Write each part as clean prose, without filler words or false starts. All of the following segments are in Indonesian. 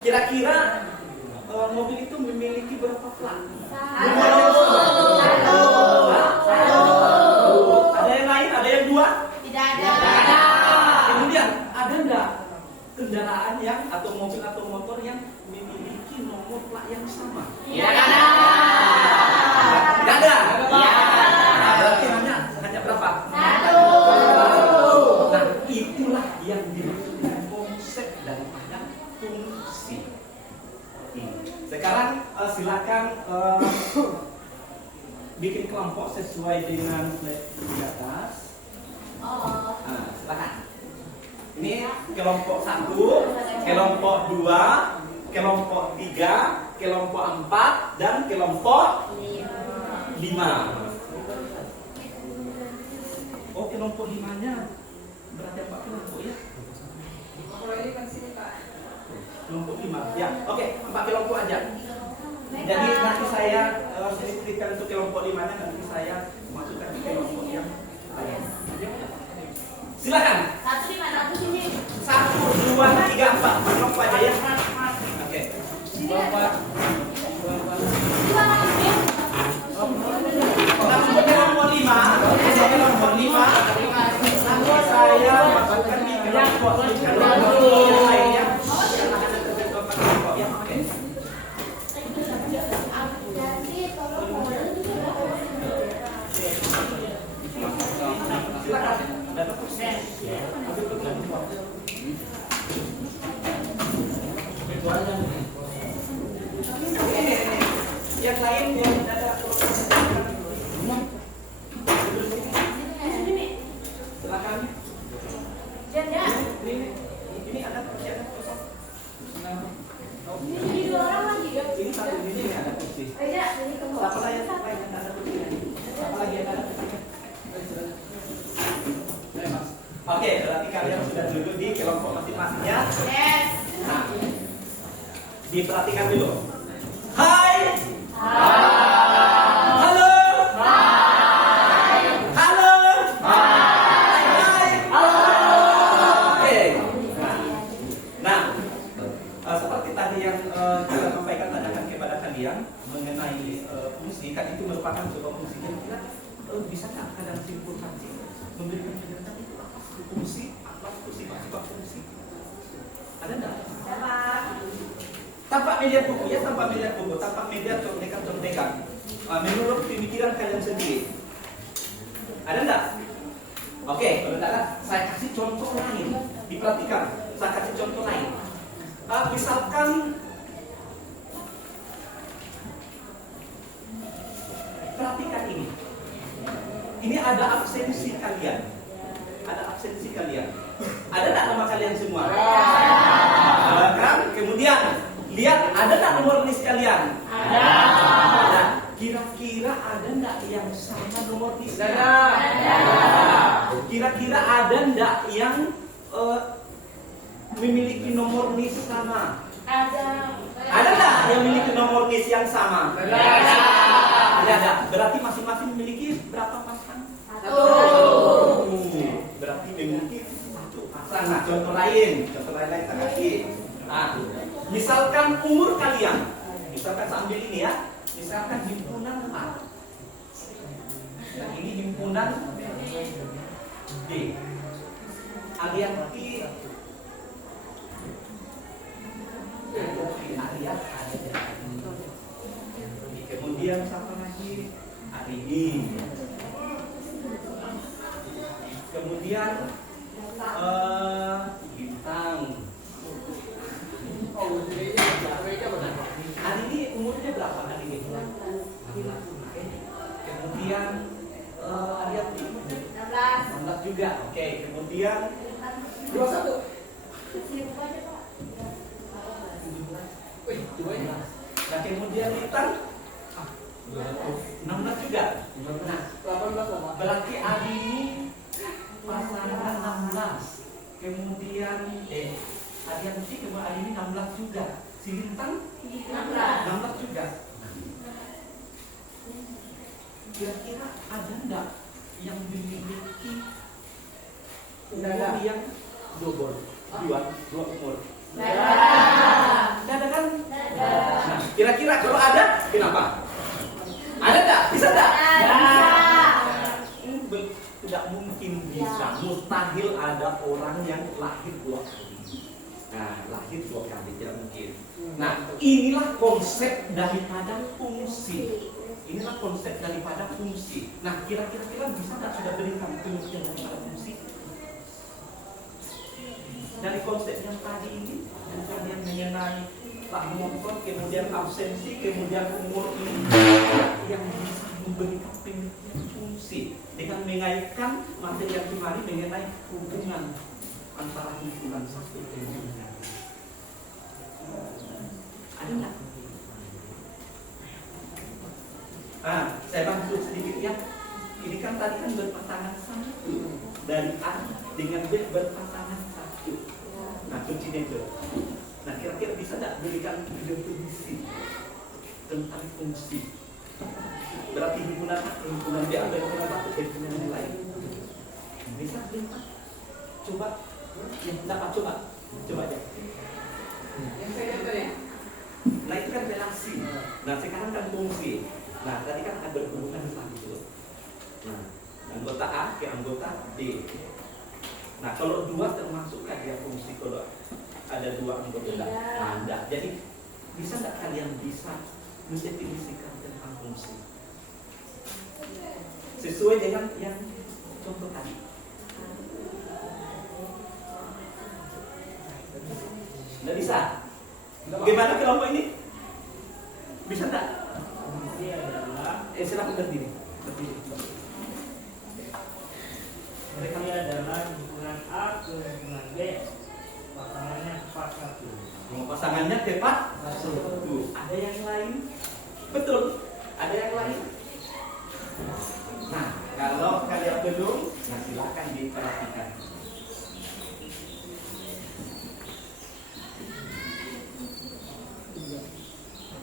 Kira-kira mobil itu memiliki berapa plat? Ada yang lain? Ada yang dua? Tidak ada. Kemudian ada nggak kendaraan yang atau mobil atau motor yang memiliki nomor plat yang sama? Tidak ada. Tidak ada. Iya. Nah, berarti hanya berapa? Satu. Nah, itulah yang dimaksud dengan konsep daripada fungsi. Sekarang silakan bikin kelompok sesuai dengan slide di atas. Silakan. Ini kelompok 1, kelompok 2, kelompok 3, kelompok 4, dan kelompok 5. Oh, kelompok 5-nya berarti apa kelompok ya? Kelompok 5, ya. Oke, 4 kelompok aja. Jadi nanti saya selipkan untuk kelompok 5-nya, nanti saya masukkan ke kelompok yang lain. Silakan. 1 di mana? Aku sini. 1, 2, 3, 4. Kelompok aja ya. Oke. Untuk kelompok 5, kelompok 5, nanti saya masukkan di kelompok yang lainnya. Yang lain yang ada silakan. Janda. Ini ada kursi. Ini 2 orang lagi. Ini satu ini ada kursi. Aja, ini ke bawah. Apa lagi yang ada kursi? Apa lagi yang ada kursi? Oke, berarti kalian sudah duduk di kelompok masing-masing ya. Yes. Nah, diperhatikan dulu. Hai. Halo. Halo. Oke. Nah, seperti tadi yang kita sampaikan tanyakan kepada kalian mengenai fungsi, kan itu merupakan sebuah fungsi. Kira-kira bisakah kalian simpulkan sih memberikan penjelasan itu apa sih fungsi atau sifat fungsi? Ada enggak? Tanpa media buku ya, tanpa media buku, tanpa media contekan. Menurut pemikiran kalian sendiri, ada enggak? Oke, kalau tidak ada, saya kasih contoh lain. Diperhatikan, saya kasih contoh lain. Misalkan perhatikan ini. Ini ada absensi kalian. Ada absensi kalian. Ada enggak nama kalian semua? Kan? Kemudian lihat, ada nggak nomor list kalian? Ada. Nah, kira-kira ada nggak yang sama nomor list? Ada. Kira-kira ada nggak yang memiliki nomor list sama? Ada. Ada nggak yang memiliki nomor list yang sama? Ada. Ada. Berarti masing-masing memiliki berapa pasang? Satu. Berarti memiliki satu pasang. Nah, contoh lain kita kasih. Nah, misalkan umur kalian, misalkan sambil ini ya, misalkan himpunan A, yang ini himpunan D, alias I, alias ada. Kemudian siapa lagi? Arini. Kemudian Bintang. Hari ini umurnya berapa hari ini? Kemudian Ariati 16 juga. Oke, kemudian 21. Nah, kemudian Bintang 16 juga. Nah, 18 berarti hari ini pasangan 16. Kemudian Ariati kemudian hari ini 16 juga. Si Bintang 16 juga. Kira-kira ada enggak yang memiliki umur yang dua umur? Dan Kira-kira kalau ada, kenapa? Ada nggak? Bisa nggak? Tidak mungkin bisa. Mustahil ada orang yang lahir 2 kali. Nah, lahir 2 kali tidak mungkin. Nah, inilah konsep daripada fungsi. Inilah konsep daripada fungsi. Nah, kira-kira bisa nggak sudah berikan pengertian daripada fungsi? Dari konsep yang tadi ini, bukan yang mengenai Pak Motor, kemudian absensi, kemudian umur ini, yang bisa memberikan pengertian fungsi dengan mengaitkan materi yang kemarin mengenai hubungan antara himpunan satu dengan yang lain. Ada nggak? Nah, saya bantu sedikit ya. Ini kan tadi kan berpasangan satu, dari A dengan B berpasangan satu. Nah, kuncinya itu. Nah, kira-kira bisa nggak berikan definisi tentang fungsi? Berarti himpunan A, himpunan B, atau himpunan satu, himpunan yang lain. Bisa belum? Coba, yang dapat coba aja. Yang saya dapat ya. Nah, itu kan relasi. Nah, sekarang kan fungsi. Nah, tadi kan ada berhubungan satu. Nah, anggota A ke anggota B. Nah, kalau 2 termasukkah dia fungsi kalau ada 2 anggota? Nah, enggak. Jadi bisa nggak kalian bisa mendefinisikan tentang fungsi sesuai dengan yang contoh tadi? Nggak bisa. Bagaimana kelompok ini? Bisa nggak? Silakan berdiri. Mereka adalah himpunan A ke himpunan B, pasangannya tepat 1. Pasangannya tepat 1. Ada yang lain? Betul. Ada yang lain? Nah, kalau kalian belum, nah silakan diperhatikan.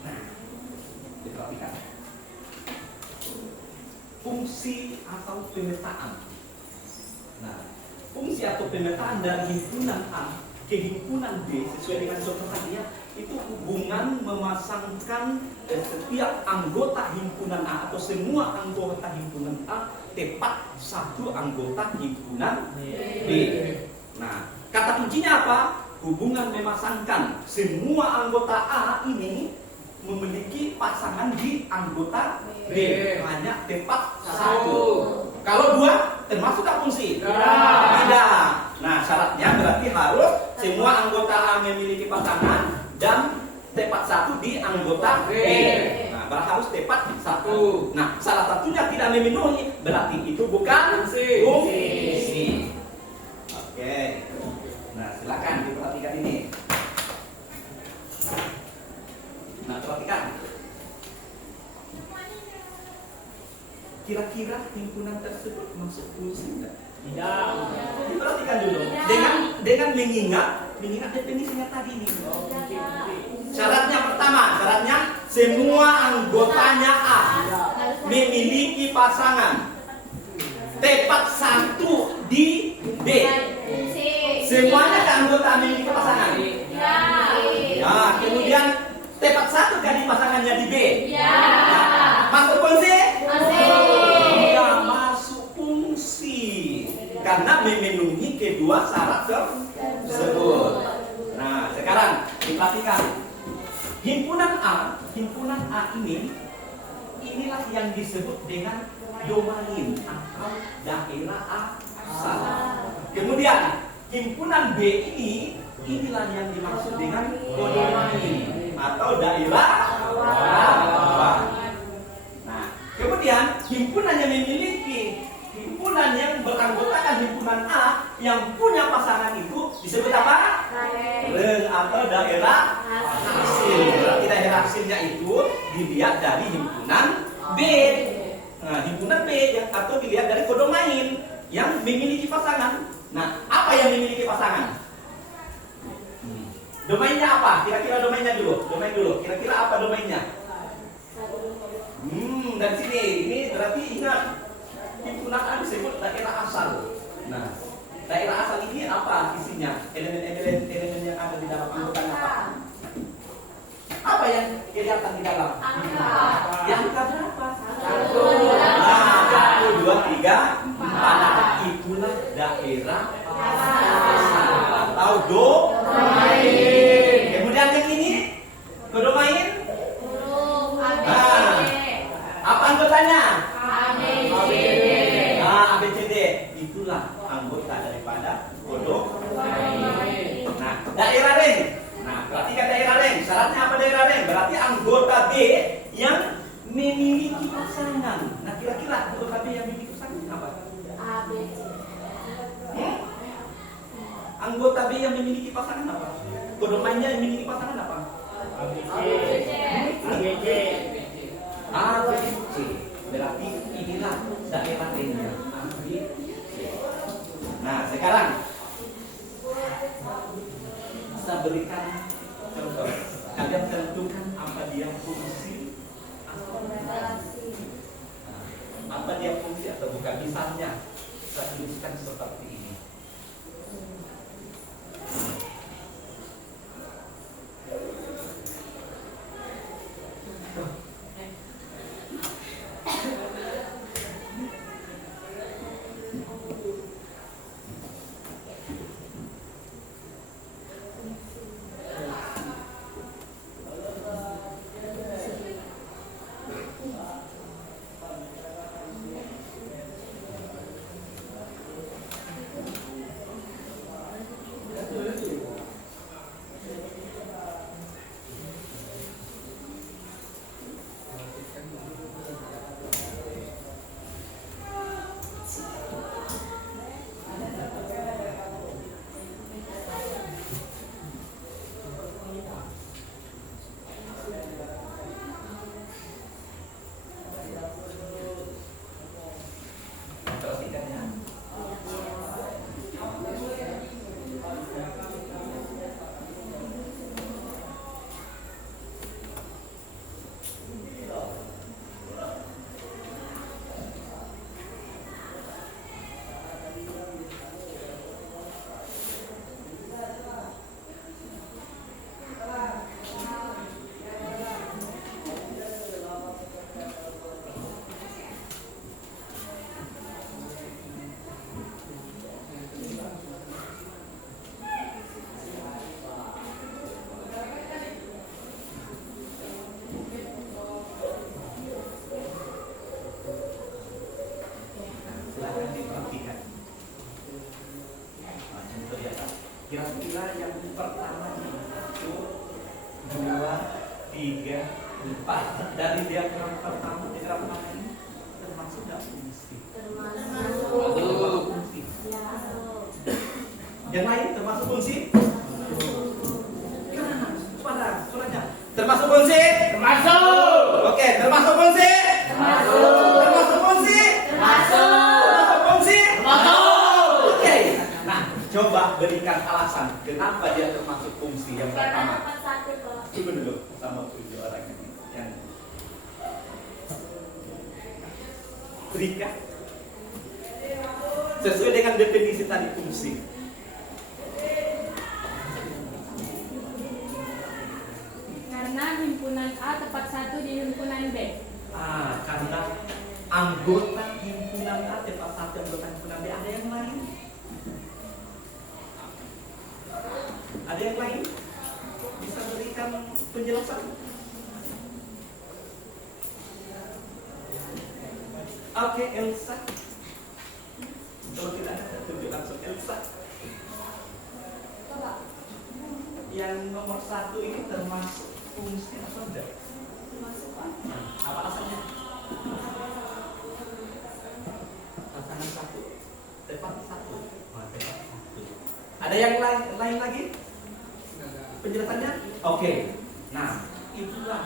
Nah, diperhatikan. Fungsi atau pemetaan. Nah, fungsi atau pemetaan dari himpunan A ke himpunan B sesuai dengan contoh tadi ya, itu hubungan memasangkan setiap anggota himpunan A atau semua anggota himpunan A tepat 1 anggota himpunan B. Nah, kata kuncinya apa? Hubungan memasangkan semua anggota A ini memiliki pasangan di anggota B. Hanya tepat 1. Kalau 2 termasuk tak fungsi? Tidak. Nah, syaratnya berarti harus semua anggota A memiliki pasangan dan tepat 1 di anggota B. Nah, berarti harus tepat 1. Nah, salah satunya tidak memenuhi, berarti itu bukan fungsi. Oke. Nah, silakan diperhatikan ini. Nah, perhatikan. Kira-kira himpunan tersebut masuk fungsi enggak? Tidak. Diperhatikan dulu. Dengan mengingat definisinya tadi nih. Syaratnya pertama, semua anggotanya A memiliki pasangan tepat 1 di B. Semuanya kan anggota memiliki pasangan. Nah, kemudian tepat 1 kan di pasangannya di B. Masuk fungsi? Tidak masuk fungsi karena memenuhi kedua syarat tersebut. Nah, sekarang diperhatikan himpunan A inilah yang disebut dengan domain atau daerah asal. Kemudian himpunan B inilah yang dimaksud dengan kodomain atau daerah awal. Nah, kemudian himpunan yang beranggotakan himpunan A yang punya pasangan itu disebut apa? Atau daerah hasil. Berarti daerah hasilnya itu dilihat dari himpunan B. Nah, himpunan B atau dilihat dari kodomain yang memiliki pasangan. Nah, apa yang memiliki pasangan? Domainnya apa? Kira-kira domainnya dulu. Kira-kira apa domainnya? Dari sini. Ini berarti ingat himpunan A disebut daerah asal. Nah, daerah asal ini apa isinya? Elemen-elemen yang ada di dalam anggotanya apa? Apa yang kelihatan di dalam? Angka. Yang angka berapa? 1, 1, 2, 3, 4. Nah, itulah daerah pasang atau domain. Kemudian yang ini domain. huruf A, B, Nah, C, apa anggotanya? A, B, C, D. Nah, ABCD. Itulah anggota daripada domain. Nah, daerah ring. Nah, perhatikan daerah ring. Syaratnya apa daerah ring? Berarti anggota B yang memiliki pasangan. Nah, kira-kira anggota B yang memiliki pasangan apa? A, B, C. Anggota B yang memiliki pasangan apa? Domainnya yang memiliki pasangan apa? ABC. ABC. ABC. ABC. Berarti inilah daerah ringnya. ABC. Nah, sekarang saya berikan contoh. Kalian tentukan apa dia fungsi atau apa dia fungsi atau bukan. Misalnya saya tuliskan seperti ini. Perhatikan ya. Silahkan diperhatikan. Nah, contoh ya. Kira-kira yang pertama ini 1, 2, 3, 4. Dari diagram pertama, diagram pertama ini termasuk nggak fungsi? Termasuk. Fungsi. Ya. Yang lain termasuk fungsi? Suaranya. Termasuk fungsi? Termasuk. Oke, termasuk fungsi? Termasuk. Termasuk fungsi? Termasuk. Termasuk fungsi? Termasuk. Oke. Nah, coba berikan alasan kenapa dia termasuk fungsi yang Karena pertama. dapat 1, Pak. Coba dulu sama 7 orang ini. Yang berikan sesuai dengan definisi tadi fungsi. Karena himpunan A tepat satu di himpunan B. Karena anggota himpunan A tepat satu anggota himpunan B. Ada yang lain? Ada yang lain? Bisa berikan penjelasan? Oke, Elsa. Kalau tidak ada, tunjuk langsung Elsa. Coba. Yang nomor 1 ini termasuk fungsi atau tidak? Termasuk, Pak. Apa alasannya? Pasangan 1 tepat 1. Tepat 1. Ada yang lain lagi? Penjelasannya? Oke. Nah, itulah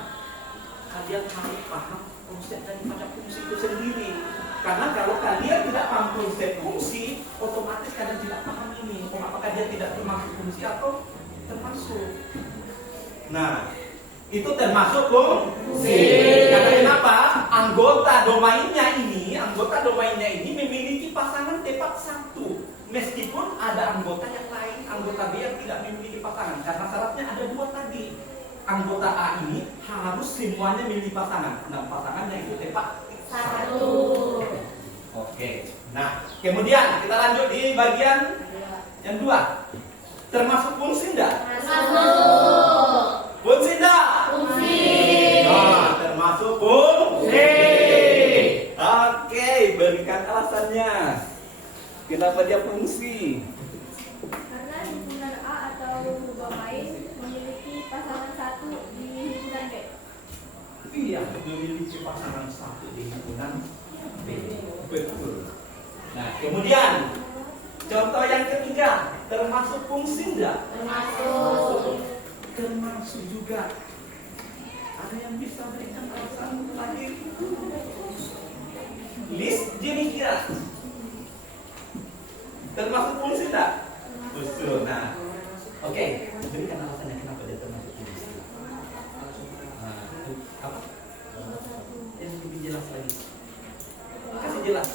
kalian harus paham konsep daripada fungsi itu sendiri. Karena kalau kalian tidak paham konsep fungsi, otomatis kalian tidak paham ini. Apakah dia tidak termasuk fungsi atau termasuk? Nah, itu termasuk fungsi. Karena kenapa? Anggota domainnya ini memiliki pasangan tepat 1. Meskipun ada anggota yang lain, anggota B yang tidak memiliki pasangan. Karena syaratnya ada 2 tadi. anggota A ini harus semuanya memilih pasangan. Nah, pasangannya itu tepat 1. Oke. Nah, kemudian kita lanjut di bagian yang 2. Termasuk fungsi enggak? Masuk. Fungsi enggak? Fungsi. Nah, termasuk fungsi. Oke, berikan alasannya. Kenapa dia fungsi? Karena himpunan A atau domain memiliki pasangan 1 di himpunan B. Iya, memiliki pasangan 1 di himpunan B. Betul. Nah, kemudian contoh yang ketiga, termasuk fungsi enggak? Termasuk. Termasuk juga. Ada yang bisa berikan alasan lagi? List kira. Termasuk fungsi enggak? Betul. Nah, oke, berikan alasannya kenapa dia termasuk fungsi. Nah, apa? Yang lebih jelas lagi. Kasih jelas.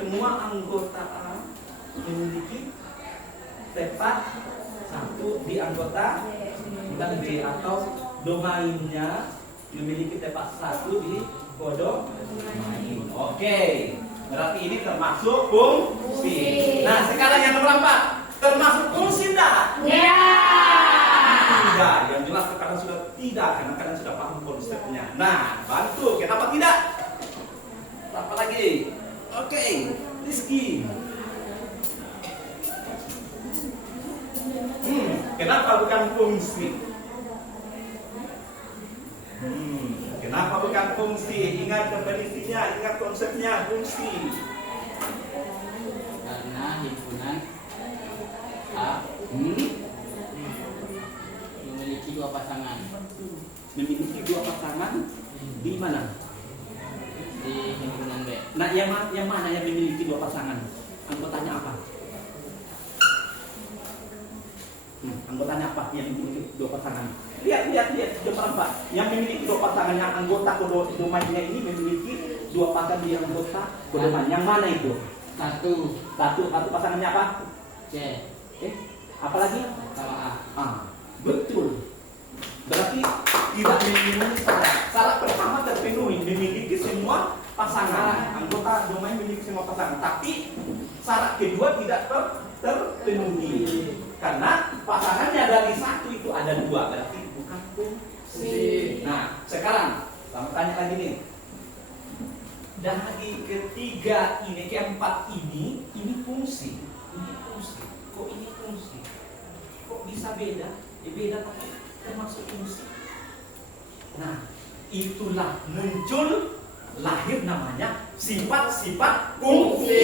Semua anggota A memiliki tepat 1 di anggota bukan B, atau domainnya memiliki tepat 1 di kodok domain. Oke, berarti ini termasuk fungsi. Nah, sekarang yang nomor 4, termasuk fungsi enggak? Ya. Tidak, yang jelas sekarang sudah tidak, karena kalian sudah paham konsepnya. Nah, bantu, kenapa tidak? Apa lagi? Oke, Rizky. Kenapa bukan fungsi? Kenapa bukan fungsi? Ingat definisinya, ingat konsepnya fungsi. Karena himpunan A memiliki 2 pasangan Memiliki 2 pasangan di mana? di himpunan B. Nah, yang mana yang memiliki 2 pasangan? Anggotanya apa? Anggotanya apa yang memiliki 2 pasangan? Lihat coba Pak. Yang memiliki 2 pasangan, yang anggota domainnya ini memiliki 2 pasangan di anggota domain. Yang mana itu? Satu pasangannya apa? C Apa lagi? sama A. Betul. Berarti tidak memenuhi syarat. Syarat pertama terpenuhi, memiliki semua pasangan. Anggota domain memiliki semua pasangan. Tapi syarat kedua tidak terpenuhi. Karena pasangannya dari 1 itu ada 2, berarti bukan fungsi. Nah, sekarang sama tanya lagi nih. Dari ketiga ini, keempat ini fungsi. Ini fungsi. Kok ini fungsi? Kok bisa beda? Beda tapi termasuk fungsi. Nah, itulah muncul lahir namanya sifat-sifat fungsi.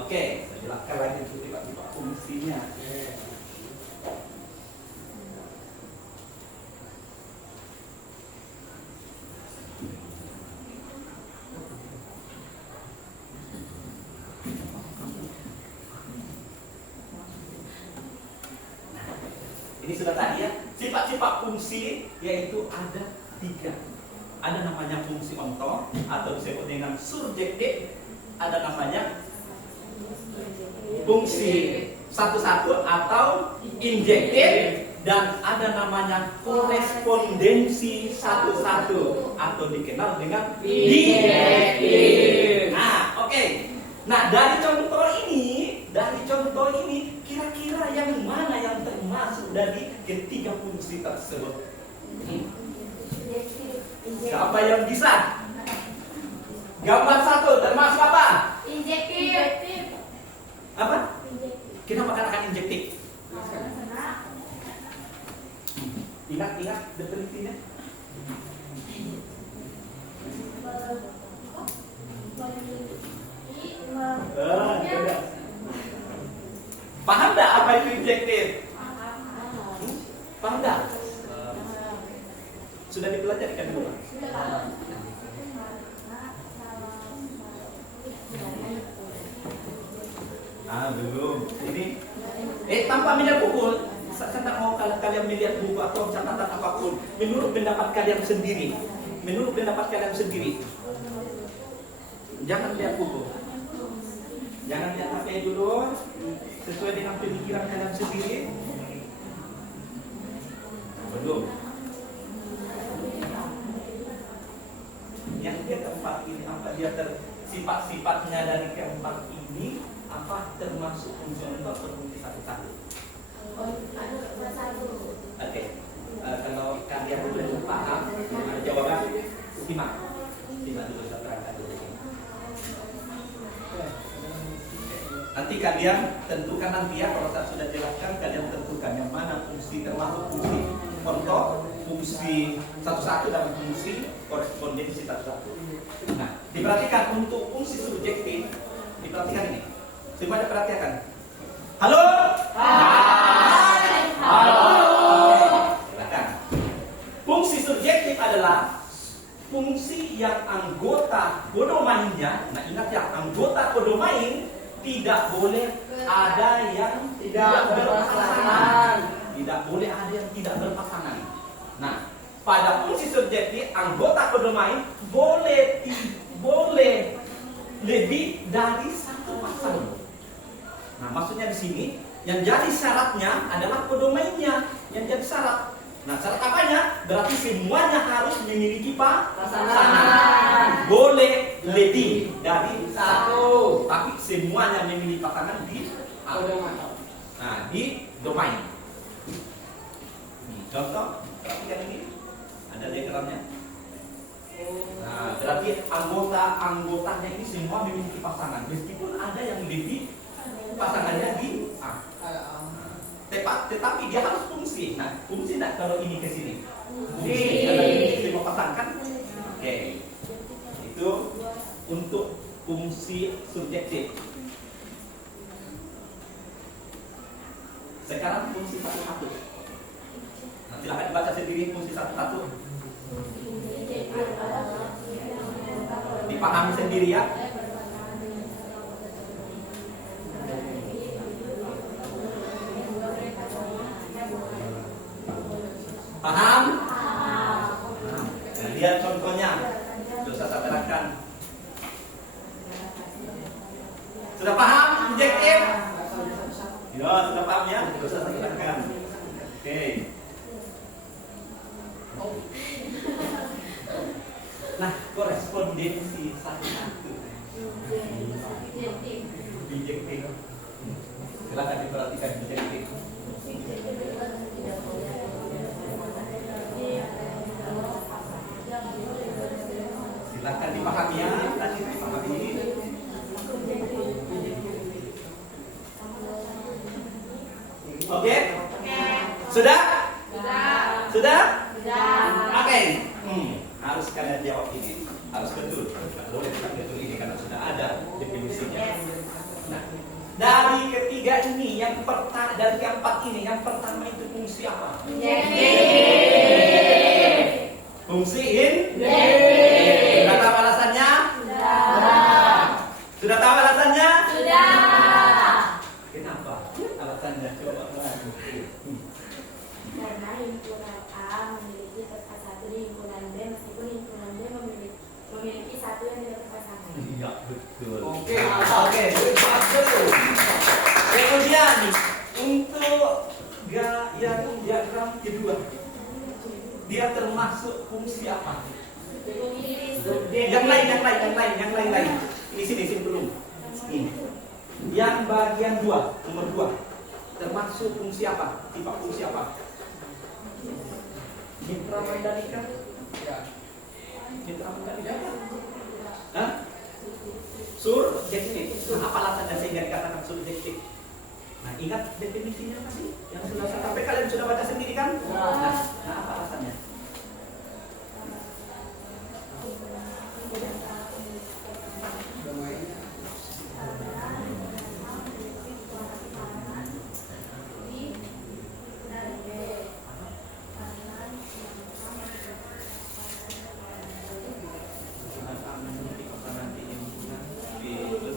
Oke, saya jelaskan lagi sifat-sifat fungsinya. Ini sudah tadi ya, sifat-sifat fungsi yaitu ada 3. Ada namanya fungsi onto atau disebut dengan surjektif, ada namanya fungsi satu-satu atau injektif, dan ada namanya korespondensi satu-satu atau dikenal dengan bijektif. Nah, oke. Nah, dari contoh ini kira-kira yang mana yang termasuk dari ketiga fungsi tersebut? Siapa yang bisa? Gambar 1 termasuk apa? Injektif. Apa? Kenapa katakan injektif? Ingat definisinya. Paham tak apa itu injektif? Paham tak? Sudah dipelajari kan dulu? Belum. Ini tanpa melihat buku, saya tak mau kalian melihat buku atau catatan apapun. Menurut pendapat kalian sendiri. Jangan lihat buku. Oke dulu, sesuai dengan pemikiran kalian sendiri. Belum. Yang dia keempat ini apa dia sifat-sifatnya dari keempat ini apa termasuk fungsi untuk berfungsi satu-satu? Oke. Kalau kalian sudah paham, ada jawaban, simak dulu saya terangkan dulu. Nanti kalian tentukan nanti ya, kalau saya sudah jelaskan kalian tentukan yang mana fungsi termasuk fungsi contoh, fungsi satu-satu dan fungsi korespondensi satu-satu. Nah, diperhatikan untuk fungsi subjektif, diperhatikan ini. Semuanya perhatikan. Halo? Hai. Halo. Silakan. Fungsi subjektif adalah fungsi yang anggota kodomainnya. Nah, ingat ya, anggota kodomain tidak boleh ada yang tidak berpasangan. Tidak boleh ada yang tidak berpasangan. Nah, pada fungsi subjektif anggota kodomain boleh lebih dari satu pasangan. Nah, maksudnya di sini yang jadi syaratnya adalah kodomainnya yang jadi syarat. Nah, syarat apanya? Berarti semuanya harus memiliki pasangan. Boleh lebih dari satu, tapi semuanya memiliki pasangan di nah, di domain. Contoh, perhatikan ini. Ada diagramnya. Nah, berarti anggotanya ini semua memiliki pasangan. Meskipun ada yang lebih pasangannya di A. Tetapi dia harus fungsi. Nah, fungsi tidak kalau ini ke sini. Fungsi karena ini semua pasang kan? Oke. Itu untuk fungsi subjektif. Sekarang fungsi satu-satu. Nah, silakan dibaca sendiri fungsi satu-satu. Dipahami sendiri ya. Paham? Nah, lihat contohnya. Sudah saya terangkan. Sudah paham objektif? Ya, sudah paham ya? Sudah saya terangkan. Oke. Nah, korespondensi satu-satu. Objektif. Silakan diperhatikan objektif. Silakan dipahami ya, tadi dipahami. Oke? Sudah? Sudah? Oke. Harus kalian jawab ini. Harus betul. Tidak boleh tidak betul ini karena sudah ada definisinya. Nah, dari ketiga ini, dari keempat ini, yang pertama itu fungsi apa? Fungsi sudah tahu alasannya? Sudah tahu alasannya? Kenapa? Alasannya coba. Karena himpunan A memiliki satu di himpunan B, meskipun himpunan B memiliki satu yang tidak berpasangan. Iya, betul. Oke, betul. Kemudian untuk yang diagram kedua, dia termasuk fungsi apa? Yang lain. Ini sini belum. Ini. Yang bagian 2, nomor 2. Termasuk fungsi apa? Sifat fungsi apa? Mitra mandalika? Ya. Mitra mandalika? Hah? Subjektif. Nah, apa alasannya sehingga dikatakan subjektif? Nah, ingat definisinya apa sih? Yang sudah saya sampaikan, kalian sudah baca sendiri kan? Nah, apa alasannya?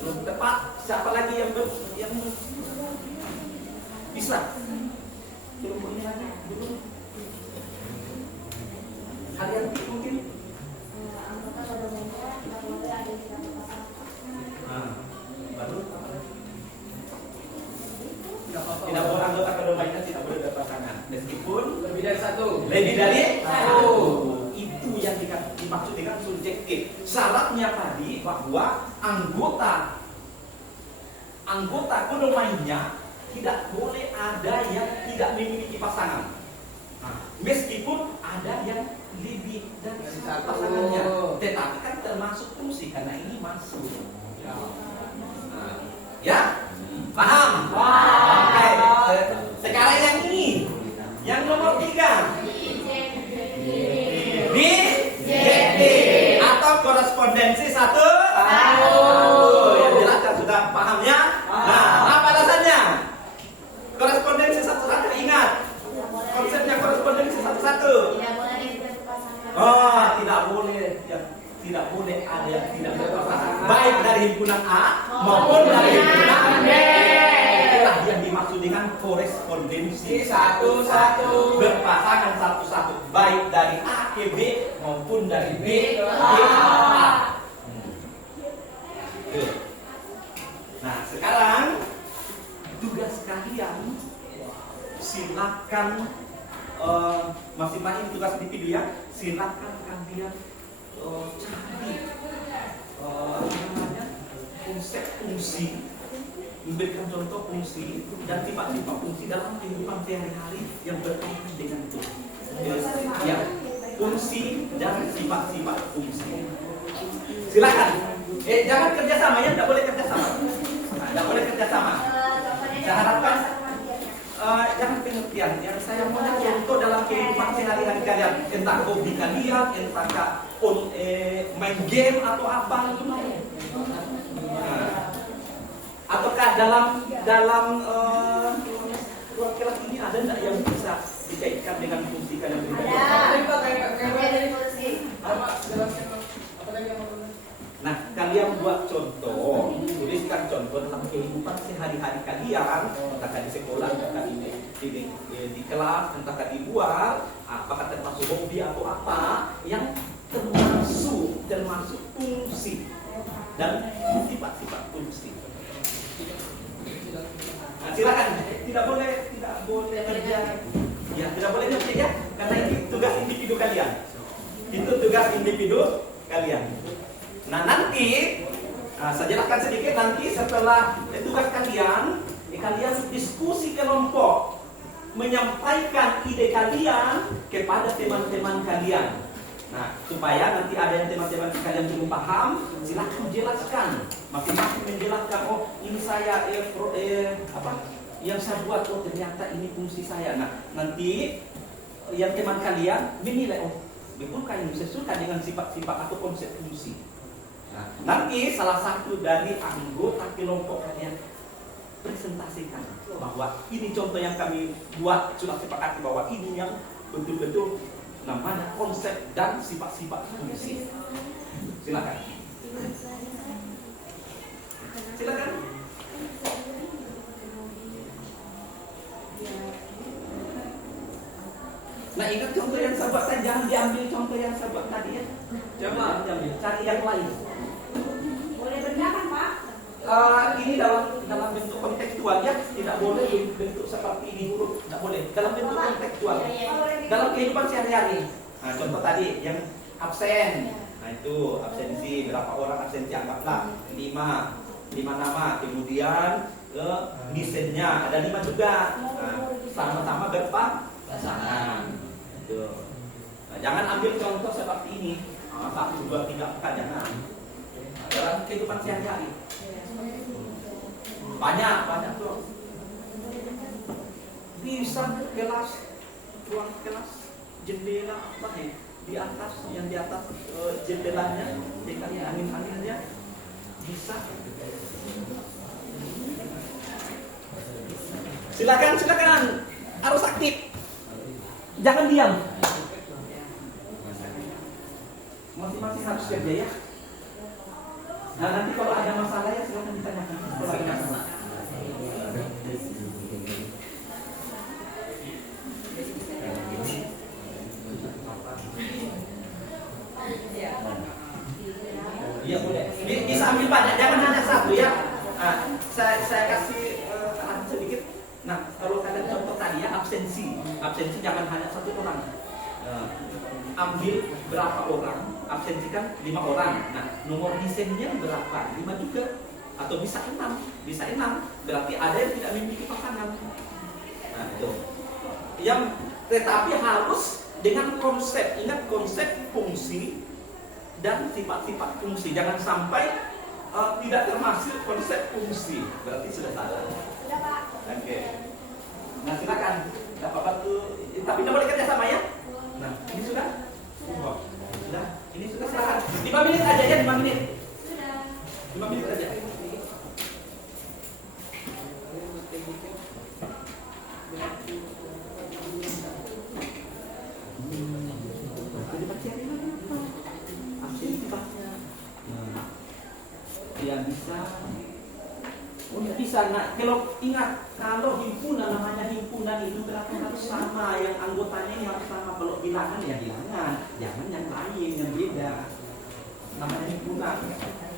Belum tepat. Siapa lagi yang bisa? Belum ini lagi, belum. Kalian mungkin? Anggota kodomainnya tidak boleh ada yang tidak berpasangan. Baru? meskipun Lebih dari satu. lebih dari satu. Itu yang dimaksud dengan subjektif. Syaratnya tadi bahwa anggota kodomainya tidak boleh ada yang tidak memiliki pasangan. Nah, meskipun ada yang lebih dari satu pasangannya, tetapi kan termasuk fungsi karena ini masuk. Nah, ya, paham? Oke. Sekarang yang ini, yang nomor 3. BJT atau korespondensi satu. Yang jelas kan sudah paham ya? Nah, apa alasannya? Korespondensi satu-satu, ingat konsepnya korespondensi satu-satu. Tidak boleh berpasangan. Oh, tidak boleh ada yang tidak berpasangan, baik dari himpunan A maupun dari himpunan B. Itulah yang dimaksud dengan korespondensi Satu-satu. berpasangan satu-satu, baik dari A ke B maupun dari B ke A. Tuh. Nah, sekarang tugas kalian silakan masing-masing tugas individu ya, silakan kalian cari konsep fungsi, memberikan contoh fungsi dan sifat-sifat fungsi dalam kehidupan sehari-hari yang berkaitan dengan itu. Ya, fungsi dan sifat-sifat fungsi. Silakan. Jangan kerjasama ya, tidak boleh kerjasama. Tidak boleh kerjasama. Saya harapkan jangan pengertian. Yang saya mau contoh dalam kehidupan sehari-hari kalian, entah hobi kalian, entah main game atau apa itu mau. Ataukah dalam ruang kelas ini ada tidak yang bisa dikaitkan dengan fungsi kalian? Nah, kalian buat contoh, tuliskan contoh dalam kehidupan sehari-hari kalian, entahkah di sekolah, entahkah di kelas, entahkah di luar, apakah termasuk hobi atau apa yang termasuk fungsi dan sifat-sifat fungsi. Nah, silakan, tidak boleh kerja, ya tidak boleh kerja ya, karena ini tugas individu kalian. Itu tugas individu kalian. Nah, nanti saya jelaskan sedikit, nanti setelah tugas kalian, kalian diskusi kelompok, menyampaikan ide kalian kepada teman-teman kalian. Nah, supaya nanti ada yang teman-teman kalian belum paham, silakan jelaskan, masing-masing menjelaskan, oh ini saya yang saya buat, oh ternyata ini fungsi saya. Nah, nanti yang teman kalian menilai, oh betulkah ini sesuai dengan sifat-sifat atau konsep fungsi. Nah, nanti salah satu dari anggota kelompok kalian presentasikan bahwa ini contoh yang kami buat, sudah sepakati bahwa ini yang betul-betul namanya konsep dan sifat-sifat fungsi. Silakan. Silakan. Nah, ingat contoh yang saya buat, jangan diambil contoh yang saya buat tadi ya. Jangan diambil, cari yang lain. Boleh berdagang, Pak? Ini dalam bentuk kontekstual ya, tidak boleh bentuk seperti ini huruf, tidak boleh. Dalam bentuk kontekstual, dalam kehidupan sehari-hari. Nah, contoh tadi yang absen, nah itu absensi, berapa orang absensi, anggaplah 5 nama, kemudian misennya ada 5 juga. Nah, sama-sama berpasangan. Itu. Nah, jangan ambil contoh seperti ini. 1, 2, 3, 4, jangan. Dalam kehidupan sehari-hari. Banyak tuh. Bisa kelas, ruang kelas, jendela apa nih? Di atas, yang di atas jendelanya, dikali angin-anginnya bisa. Silakan, harus aktif. Jangan diam. Masing-masing harus kerja ya. Nah, nanti kalau ada masalah ya silakan ditanyakan. Kalau ada masalah. Iya boleh. Bisa ambil banyak, jangan hanya satu ya. Nah, saya kasih sedikit. Nah, kalau kalian contoh tadi ya absensi. absensi jangan hanya 1 orang. Ambil berapa orang, absensikan 5 orang. Nah, nomor desainnya berapa? 5 juga. Atau bisa 6, berarti ada yang tidak memiliki pasangan. Nah, itu. Tetapi harus dengan konsep, ingat konsep fungsi dan sifat-sifat fungsi. Jangan sampai tidak termasuk konsep fungsi, berarti sudah salah. Sudah, Pak. Oke. Nah, silakan. Tidak apa-apa tuh, tapi tidak boleh kerja sama ya. Nah, ini sudah? Sudah. Ini sudah, silakan. 5 menit aja ya, 5 menit. Sudah. 5 menit aja. Ya bisa. Oh, bisa. Nah, kalau ingat, kalau himpunan namanya himpunan itu berarti harus sama, yang anggotanya ini harus sama. Kalau bilangan ya bilangan, jangan yang lain yang beda. Namanya himpunan.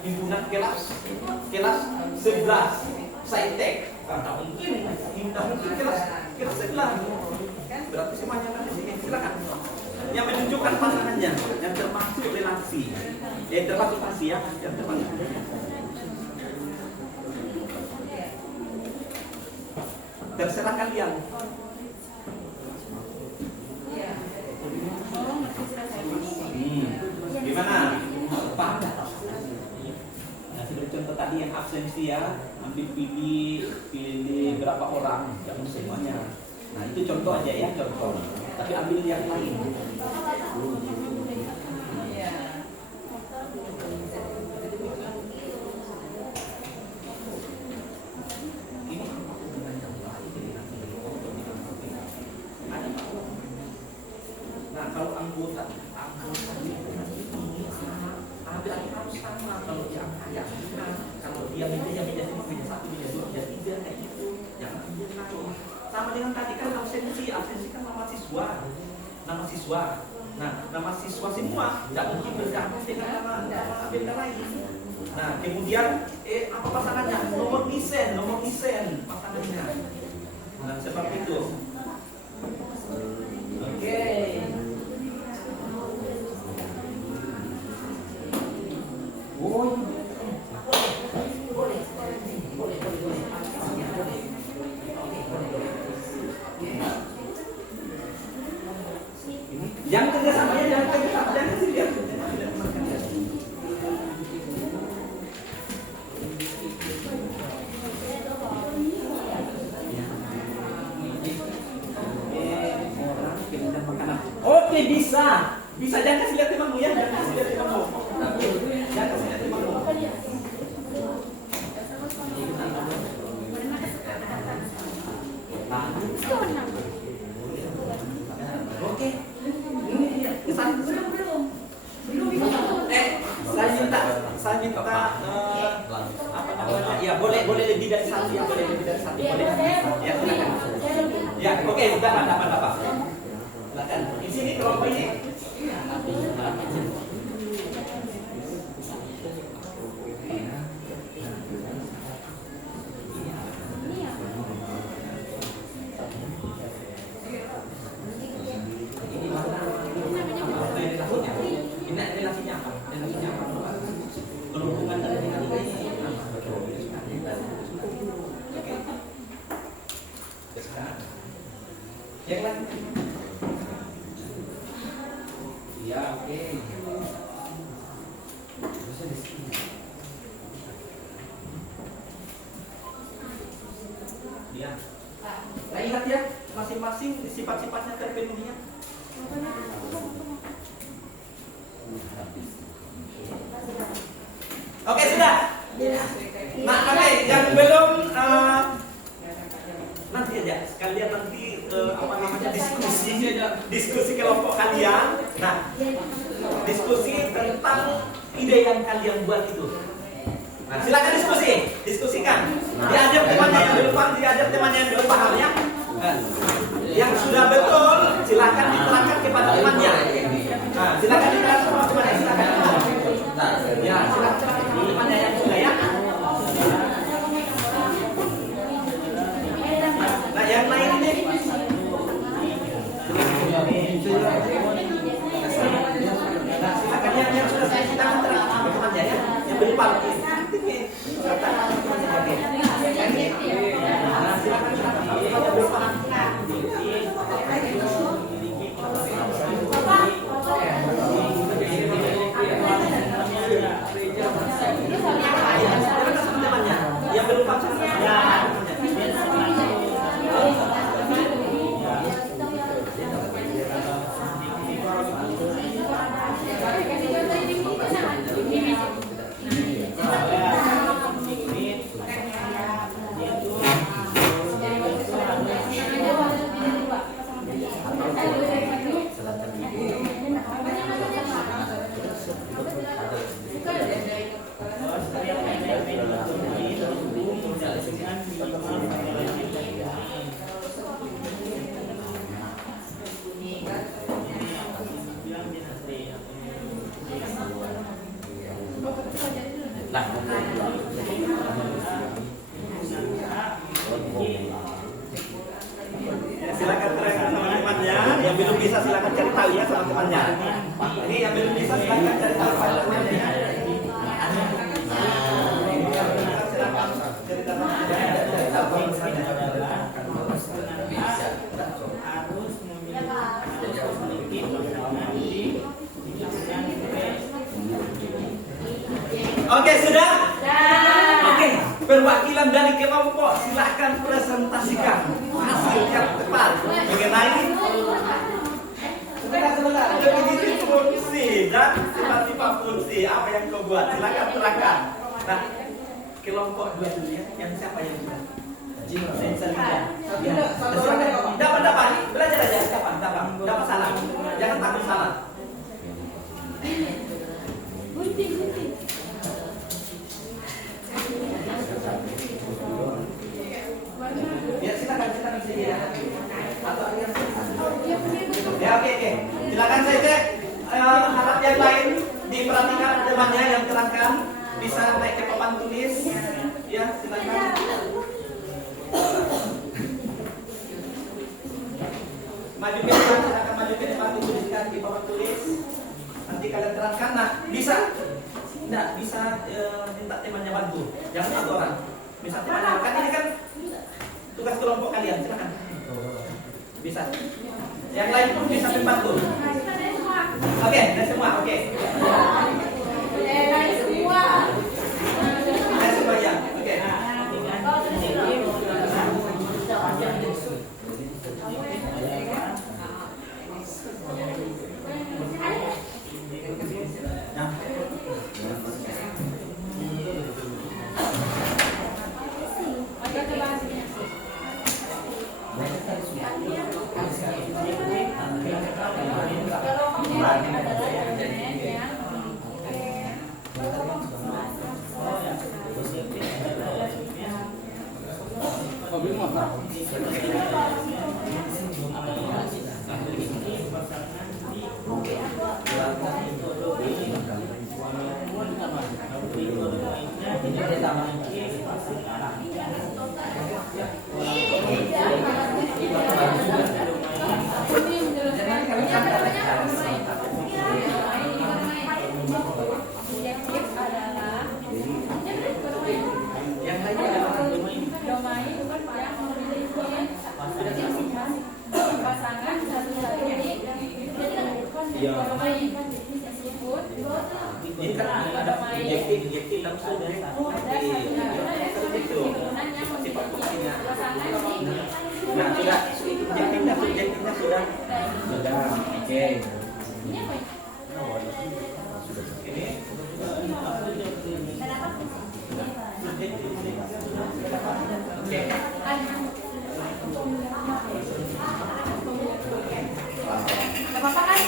Himpunan kelas 11 Saintek. Tak mungkin kelas 11. Berarti semuanya ada di sini. Silakan. Yang menunjukkan pasangannya, yang termasuk relasi. Termasuk relasi ya, yang termasuk. Terserah kalian. Gimana? Pak? Nah, seperti contoh tadi yang absensi ya, ambil pilih berapa orang, jangan semuanya. Nah, itu contoh aja ya, contoh. Tapi ambil yang lain. Nah, kalau anggota ada harus sama. Kalau dia kaya, kalau dia meja 1, meja 2, meja 3 kayak gitu. Jangan ambil kacau. Sama dengan tadi kan absensi kan nama siswa. Nah, nama siswa semua tidak mungkin bergabung dengan nama benda lain. Nah, kemudian apa pasangannya? Nomor desain pasangannya. Nah, seperti itu. Oke. Oh, boleh. Jangan kerja sama ya, jangan sih lihat. Orang pindah makanan. Oke, bisa jangan kasih lihat temanmu ya, jangan kasih lihat temanmu. Oke. Saya minta apa namanya? Ya, boleh lebih dari satu ya, boleh. Ya, silakan. Ya, oke, sudah apa. Silakan. Di sini kelompok ini. Relasinya apa? Berhubungan dengan ini. Yang lain? Ya, oke. Ya. Nah, ingat ya, masing-masing sifat-sifatnya terpenuhi ya. Oke, sudah. Nah, oke, yang belum nanti aja sekalian nanti apa namanya diskusi kelompok kalian. Nah, diskusi tentang ide yang kalian buat itu. Nah, silakan diskusikan. Diajak temannya yang belum paham, diajak temannya yang belum paham ya. Yang sudah betul silakan diterangkan kepada temannya. Nah, silakan diterangkan kepada temannya, silakan. Ya, silakan temannya yang sudah ya. Nah, yang lain ini Silakan terangkan teman-temannya. Yang belum bisa silakan cari tahu ya sama temannya. Ini yang belum bisa silakan cari tahu sama temannya. Silakan cari tahu. Oke, sudah? Oke, perwakilan dari kelompok silakan presentasikan hasil yang tepat mengenai sebentar definisi fungsi dan sifat-sifat fungsi. Apa yang kau buat? Silakan terangkan. Nah, kelompok dua dulu ya. Yang siapa yang buat? Dapat. Belajar aja. Dapat salah. Jangan takut salah. Gunting. Ya silakan saja ya. Atau yang ya oke. Silakan saja. Harap yang lain diperhatikan temannya yang terangkan bisa naik ke papan tulis. Ya silakan. Maju ke depan, silakan maju ke depan dituliskan di papan tulis. Nanti kalian terangkan. Nah bisa minta temannya bantu. Jangan satu orang. Bisa temannya. Kan ini kan tugas kelompok kalian, silakan. Bisa. Yang lain pun bisa membantu. Oke, dan semua, oke. Dari semua. Dan semua ya, oke. Nah. Ini kan ada objektif dan subjektif. Itu sifat fungsinya. Nah sudah objektifnya sudah. Oke. Ini oke. Apa-apa kan?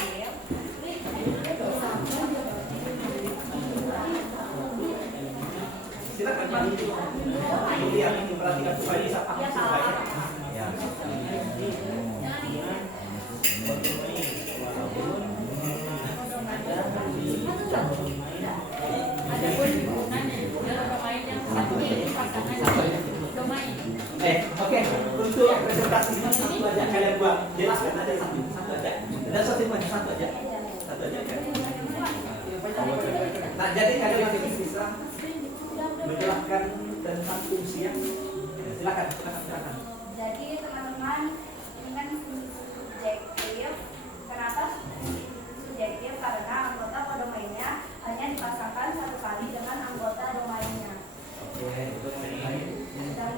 Silakan bantu. Lihat perhatikan supaya bisa paham supaya. Ya. Oke. Untuk presentasi ini satu aja kalian buat. Jelaskan aja satu aja. Dan satu aja. Nah, jadi kalian bisa menjelaskan tentang fungsi yang silakan. Jadi teman-teman, ini kan subjektif. Kenapa subjektif? Karena anggota domainnya hanya dipasangkan satu kali dengan anggota domainnya. Oke, itu Dan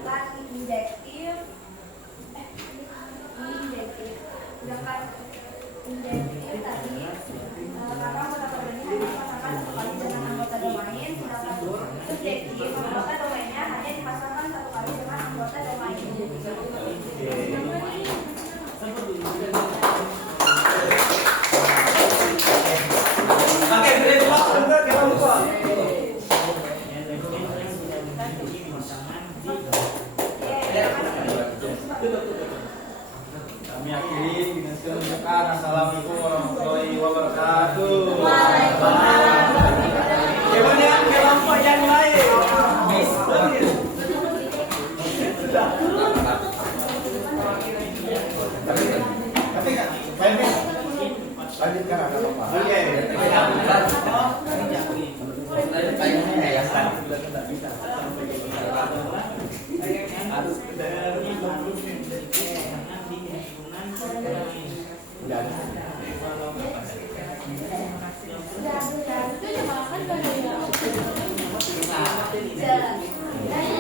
Kami akhiri dengan segala mengucapkan assalamualaikum warahmatullahi wabarakatuh. Bagaimana kelompok yang lain? Tapi kan, lanjutkan apa Pak? Oke.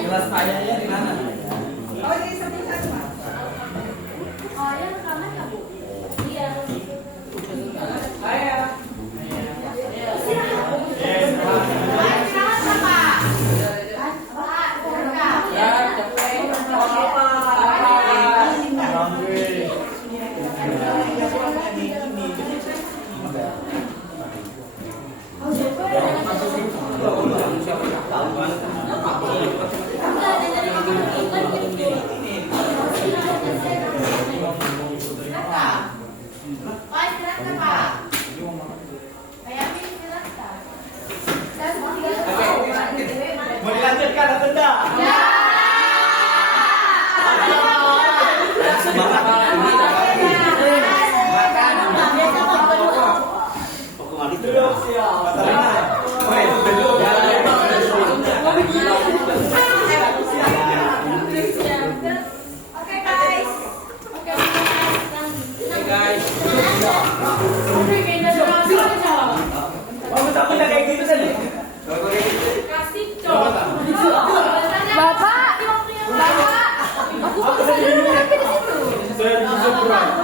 Kelas payahnya di mana? Oh, jadi sebelum satu, Pak. Oh, yang rekaman nggak, Bu? Iya. Mau dilanjutkan atau tidak? Pak.